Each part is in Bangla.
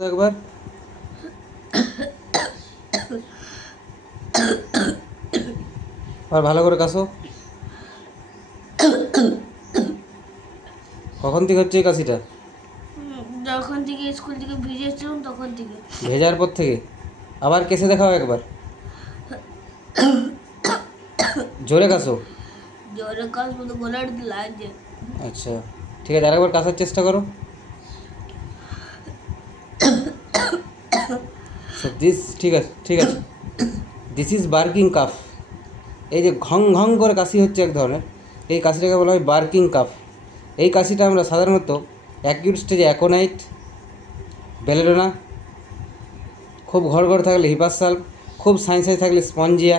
একবার। আর ভালো করে কাশো। কখন থেকে হচ্ছে এই কাশিটা? যখন থেকে স্কুল থেকে ভিজেছিলাম তখন থেকে। ভেজার পর থেকে? আবার কেসে দেখাও একবার। জোরে কাশো। জ্বরের কাজ মতো গলার লাগছে আচ্ছা ঠিক আছে আরেকবার কাশার চেষ্টা করো। দিস ঠিক আছে ঠিক আছে। দিস ইজ বার্কিং কাফ এই যে ঘং ঘং করে কাশি হচ্ছে এক ধরনের, এই কাশিটাকে বলা হয় বার্কিং কাফ এই কাশিটা আমরা সাধারণত অ্যাকিউট স্টেজে অ্যাকোনাইট বেলেডোনা খুব ঘর ঘর থাকলে হিপাসাল খুব সাই সাই থাকলে স্পঞ্জিয়া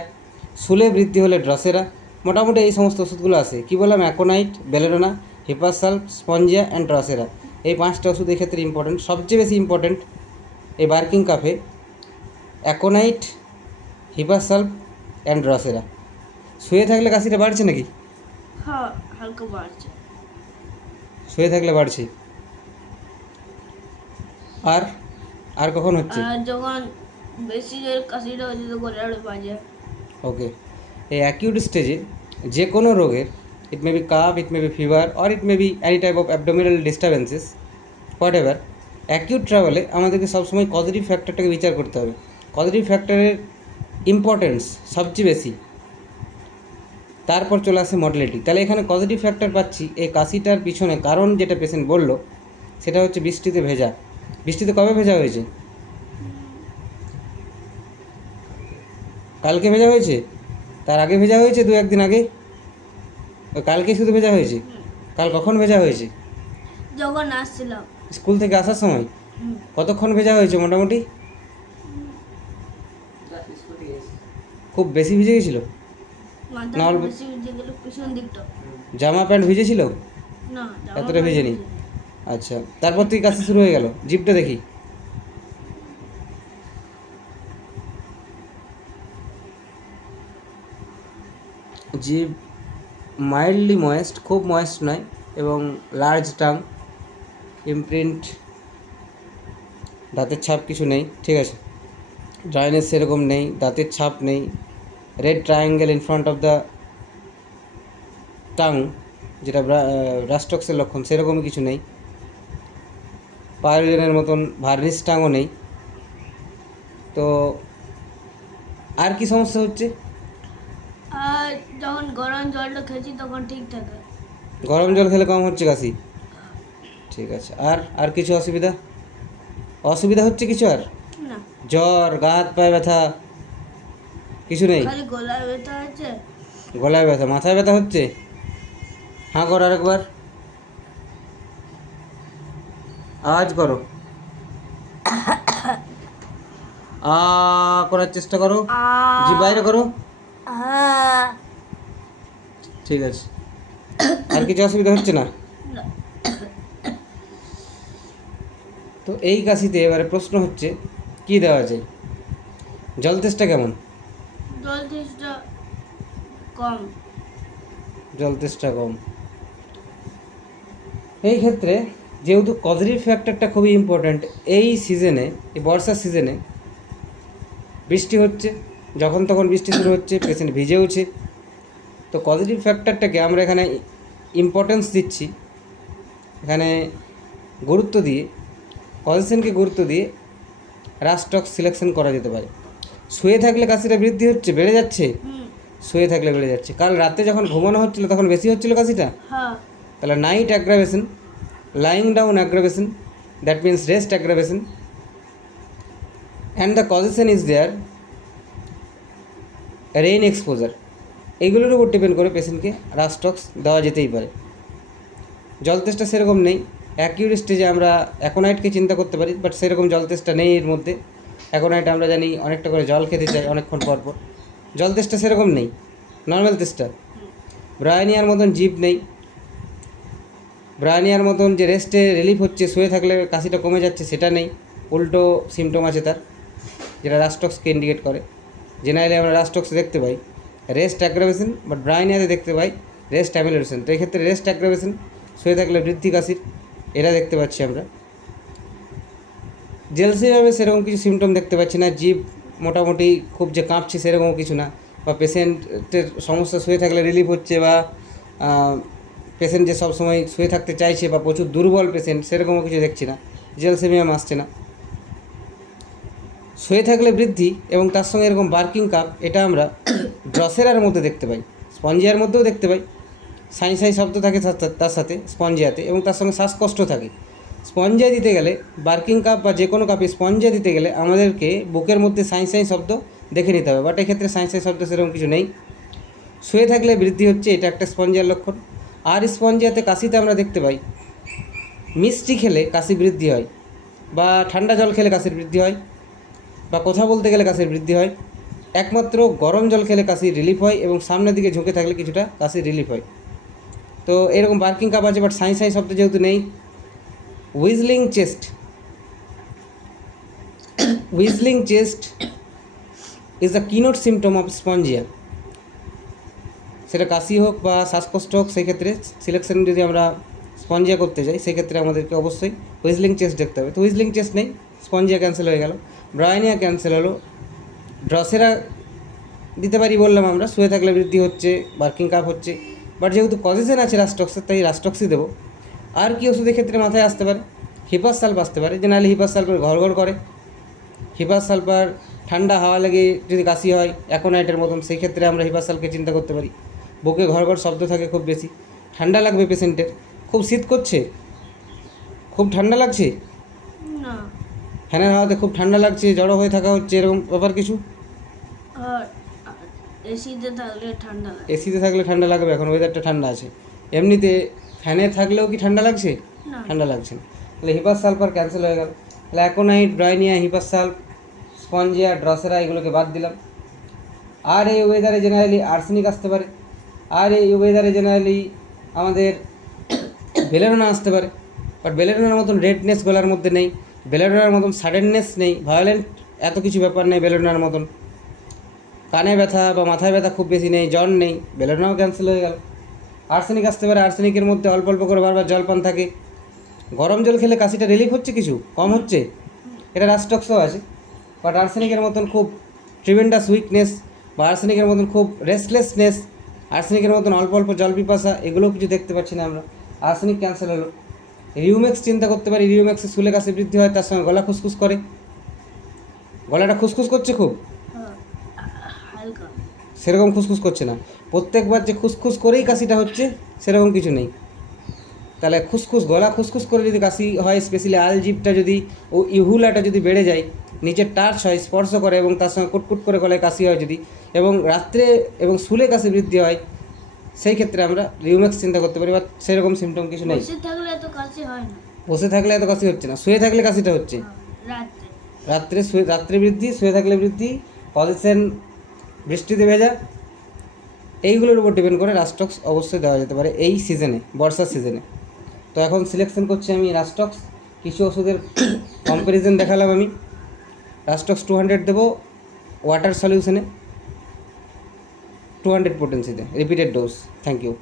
সুলে বৃদ্ধি হলে ড্রসেরা মোটামুটি এই সমস্ত ওষুধগুলো আছে। কী বললাম? Aconite belladonna hepar sulph spongia and drosera এই পাঁচটা ওষুধ এই ক্ষেত্রে ইম্পর্টেন্ট সবচেয়ে বেশি ইম্পর্টেন্ট এই barking cafe aconite hepar sulph and drosera শুয়ে থাকলে কাশিটা বাড়ছে নাকি? হ্যাঁ হালকা বাড়ছে। শুয়ে থাকলে বাড়ছে। আর আর কখন হচ্ছে? আর যখন বেশি জোরে কাশিটা হচ্ছে তো গলার বাজে। ওকে। এই অ্যাকিউট স্টেজে যে কোনো রোগের it may be cough it may be fever or it may be any type of abdominal disturbances whatever ever acute ট্রাভেলে আমাদেরকে সবসময় পজিটিভ ফ্যাক্টরটাকে বিচার করতে হবে। পজিটিভ ফ্যাক্টরের ইম্পর্টেন্স সবচেয়ে বেশি। তারপর চলে আসে মডেলিটি তাহলে এখানে পজিটিভ ফ্যাক্টর পাচ্ছি এই কাশিটার পিছনে কারণ যেটা পেশেন্ট বলল সেটা হচ্ছে বৃষ্টিতে ভেজা। বৃষ্টিতে কবে ভেজা হয়েছে? কালকে ভেজা হয়েছে? তার আগে ভেজা হয়েছে দু একদিন আগে? কালকে শুধু ভেজা হয়েছে? কাল কখন ভেজা হয়েছে? যখন আসছিলাম। স্কুল থেকে আসার সময়? কতক্ষণ ভেজা হয়েছে মোটামুটি? খুব বেশি ভিজে গেছিল? না, অল্প- জামা প্যান্ট ভিজেছিল? এতটা ভেজে নি? আচ্ছা তারপর থেকে কাশি শুরু হয়ে গেল জিপটা দেখি। জিভ মাইল্ডলি ময়েস্ট খুব ময়েস্ট নয় এবং লার্জ টাং ইমপ্রিন্ট দাঁতের ছাপ কিছু নেই ঠিক আছে? ড্রাইনেস সেরকম নেই দাঁতের ছাপ নেই। Red triangle in front of the tongue যেটা রাস্টক্সের লক্ষণ সেরকমই কিছু নেই। পায়োজনের মতন ভার্নিশ টাঙও নেই। তো আর কি সমস্যা হচ্ছে? আর যখন গরম জলটা খেয়েছি তখন ঠিক থাকে। গরম জল খেলে কম হচ্ছে কাশি? ঠিক আছে। আর আর কিছু অসুবিধা? অসুবিধা হচ্ছে কিছু আর? জ্বর গা হাত পায়ে ব্যথা কিছু নেই? গলায় ব্যথা আছে। গলায় ব্যথা মাথায় ব্যথা হচ্ছে? হাঁ কর আরেকবার। আওয়াজ করো। আ করার চেষ্টা করো। জি বাইরে করো। ঠিক আছে। আর কিছু অসুবিধা হচ্ছে না? না। তো এই কাশিতে এবারে প্রশ্ন হচ্ছে কি দেওয়া যায়? জল তেষ্টা কেমন? জল তেষ্টা কম। জল তেষ্টা কম। এই ক্ষেত্রে যেহেতু কজরিভ ফ্যাক্টরটা খুবই ইম্পর্ট্যান্ট এই সিজনে এই বর্ষার সিজনে বৃষ্টি হচ্ছে যখন তখন বৃষ্টি শুরু হচ্ছে পেশেন্ট ভিজেওছে তো পজিটিভ ফ্যাক্টরটাকে আমরা এখানে ইম্পর্টেন্স দিচ্ছি এখানে গুরুত্ব দিয়ে পজিশনকে গুরুত্ব দিয়ে রাস্টক সিলেকশন করা যেতে পারে। শুয়ে থাকলে কাশিটা বৃদ্ধি হচ্ছে বেড়ে যাচ্ছে। শুয়ে থাকলে বেড়ে যাচ্ছে। কাল রাতে যখন ঘুমানো হচ্ছিল তখন বেশি হচ্ছিল কাশিটা? হ্যাঁ। তাহলে night aggravation lying down aggravation that means rest aggravation and the causation is there rain exposure এইগুলোর উপর ডিপেন্ড করে পেশেন্টকে রাস্টক্স দেওয়া যেতেই পারে। জল তেষ্টা সেরকম নেই। অ্যাকিউর স্টেজে আমরা অ্যাকোনাইটকে চিন্তা করতে পারি বাট সেরকম জল তেষ্টা নেই এর মধ্যে। অ্যাকোনাইট আমরা জানি অনেকটা করে জল খেতে চাই অনেকক্ষণ পর পর। জল তেষ্টা সেরকম নেই নর্মাল তেষ্টা। ব্রায়ানিয়ার মতন জিভ নেই। ব্রায়ানিয়ার মতন যে রেস্টে রিলিফ হচ্ছে, শুয়ে থাকলে কাশিটা কমে যাচ্ছে, সেটা নেই। উল্টো সিমটম আছে তার, যেটা রাস্টক্সকে ইন্ডিকেট করে। জেনারেলি আমরা রাস্টক্স দেখতে পাই। রেস্ট অ্যাগ্রাভেশন বাট ব্রায়ানিয়াতে দেখতে পাই রেস্ট অ্যামিলেশন তো এক্ষেত্রে রেস্ট অ্যাগ্রাভেশন শুয়ে থাকলে বৃদ্ধি কাশির। এটা দেখতে পাচ্ছি আমরা। জেলসিভাবে সেরকম কিছু সিমটম দেখতে পাচ্ছি না জিভ মোটামুটি খুব যে কাঁপছে সেরকম কিছু না। বা পেশেন্টের সমস্যা শুয়ে থাকলে রিলিফ হচ্ছে বা পেশেন্ট যে সব সময় শুয়ে থাকতে চাইছে বা প্রচুর দুর্বল পেশেন্ট সেরকমও কিছু দেখছি না। জেলসেমিয়াম আসছে না। শুয়ে থাকলে বৃদ্ধি এবং তার সঙ্গে এরকম বার্কিং কাপ এটা আমরা ড্রসেরার মধ্যে দেখতে পাই। স্পঞ্জিয়ার মধ্যেও দেখতে পাই। সাই সাই শব্দ থাকে তার সাথে- স্পঞ্জিয়াতে, এবং তার সঙ্গে শ্বাসকষ্ট থাকে। স্পঞ্জিয়া দিতে গেলে, বার্কিং কাপ বা যে কোনো কাপে স্পঞ্জিয়া দিতে গেলে আমাদেরকে বুকের মধ্যে সাই সাই শব্দ দেখে নিতে হবে। বাট এক্ষেত্রে সাই সাই শব্দ সেরকম কিছু নেই। শুয়ে থাকলে বৃদ্ধি হচ্ছে, এটা একটা স্পঞ্জিয়ার লক্ষণ। আর স্পঞ্জিয়াতে কাশিতে আমরা দেখতে পাই, মিষ্টি খেলে কাশি বৃদ্ধি হয়, বা ঠান্ডা জল খেলে কাশির বৃদ্ধি হয়, বা কথা বলতে গেলে কাশির বৃদ্ধি হয়। একমাত্র গরম জল খেলে কাশি রিলিফ হয়, এবং সামনের দিকে ঝুঁকে থাকলে কিছুটা কাশি রিলিফ হয়। তো এরকম বার্কিং কাপ আছে বাট সাই সাই শব্দ যেহেতু নেই উইজলিং chest উইজলিং chest is the keynote symptom of Spongia সেটা কাশি হোক বা শ্বাসকষ্ট হোক সেই ক্ষেত্রে সিলেকশন যদি আমরা স্পঞ্জিয়া করতে যাই, সেক্ষেত্রে আমাদেরকে অবশ্যই হুইজলিং চেস্ট দেখতে হবে। তো হুইজলিং চেস্ট নেই স্পঞ্জিয়া ক্যান্সেল হয়ে গেল। ব্রায়নিয়া ক্যান্সেল হলো। ড্রসেরা দিতে পারি বললাম আমরা, শুয়ে থাকলে বৃদ্ধি হচ্ছে বার্কিং কাপ হচ্ছে। বাট যেহেতু কজেশন আছে রাস্টক্সের তাই রাস্টক্সই দেবো। আর কি ওষুধের ক্ষেত্রে মাথায় আসতে পারে? হিপাস সাল্প আসতে পারে। যে নাহলে হিপাস সাল্পের ঘর ঘর করে। হিপাস সালফার ঠান্ডা হাওয়া লেগে যদি কাশি হয় অ্যাকোনাইটের মতন সেই ক্ষেত্রে আমরা হিপাস সালকে চিন্তা করতে পারি। বুকে ঘর ঘর শব্দ থাকে খুব বেশি। ঠান্ডা লাগবে পেশেন্টের। খুব শীত করছে? খুব ঠান্ডা লাগছে? ফ্যানের হাওয়াতে খুব ঠান্ডা লাগছে জড়ো হয়ে থাকা হচ্ছে এরকম ব্যাপার কিছু? এসিতে থাকলে ঠান্ডা লাগে। এসিতে থাকলে ঠান্ডা লাগবে এখন ওয়েদারটা ঠান্ডা আছে। এমনিতে ফ্যানে থাকলেও কি ঠান্ডা লাগছে? ঠান্ডা লাগছে না। তাহলে হিপাস সালফার ক্যান্সেল হয়ে গেল। তাহলে aconite bryonia hepar sulph spongia drosera এগুলোকে বাদ দিলাম। আর এই ওয়েদারে জেনারেলি আর্সেনিক আসতে পারে। আর এই ওয়েদারে জেনারেলি আমাদের বেলেরোনা আসতে পারে। বাট বেলেরোনার মতন রেডনেস গলার মধ্যে নেই। বেলেরোনার মতন সাডেননেস নেই। ভায়োলেন্ট এত কিছু ব্যাপার নেই বেলেরোনার মতন। কানে ব্যথা বা মাথায় ব্যথা খুব বেশি নেই, জ্বর নেই বেলেরোনাও ক্যান্সেল হয়ে গেল। আর্সেনিক আসতে পারে আর্সেনিকের মধ্যে অল্প অল্প করে বারবার জলপান থাকে। গরম জল খেলে কাশিটা রিলিফ হচ্ছে কিছু? কম হচ্ছে? এটা রাস্টক্সও আছে। বাট আর্সেনিকের মতন খুব ট্রিমেন্ডাস উইকনেস বা আর্সেনিকের মতন খুব রেস্টলেসনেস আর্সেনিকের মতন অল্প অল্প জল পিপাসা, এগুলো কিছু দেখতে পাচ্ছি না আমরা। আর্সেনিক ক্যান্সেল হলো। রিউমেক্স চিন্তা করতে পারি রিউমেক্সে শুলে কাশি বৃদ্ধি হয়, তার সঙ্গে গলা খুসখুস করে। গলাটা খুসখুস করছে খুব। সেরকম খুসখুস করছে না। প্রত্যেকবার যে খুসখুস করেই কাশিটা হচ্ছে সেরকম কিছু নেই। তাহলে খুসখুস গলা খুসখুস করে যদি কাশি হয় স্পেশালি আলজিপটা যদি ও ইহুলাটা যদি বেড়ে যায় নিচের টাচ হয় স্পর্শ করে এবং তার সঙ্গে কুটকুট করে গলায় কাশি হয় যদি এবং রাত্রে এবং শুলে কাশি বৃদ্ধি হয় সেই ক্ষেত্রে আমরা রিউমেক্স চিন্তা করতে পারি বা সেরকম সিমটম কিছু নেই। বসে থাকলে এত কাশি হচ্ছে না শুয়ে থাকলে কাশিটা হচ্ছে। হ্যাঁ, রাত্রে। রাত্রে শুয়ে রাত্রে বৃদ্ধি শুয়ে থাকলে বৃদ্ধি পজিশন বৃষ্টিতে ভেজা। এইগুলোর উপর ডিপেন্ড করে রাস্টক্স অবশ্যই দেওয়া যেতে পারে এই সিজনে বর্ষার সিজনে তো এখন সিলেকশন করছি আমি রাস্টক্স কিছু ওষুধের কম্প্যারিজন দেখালাম আমি। রাস্টক্স টু হান্ড্রেড দেবো ওয়াটার সলিউশনে টু হান্ড্রেড পোটেন্সিতে রিপিটেড ডোজ থ্যাংক ইউ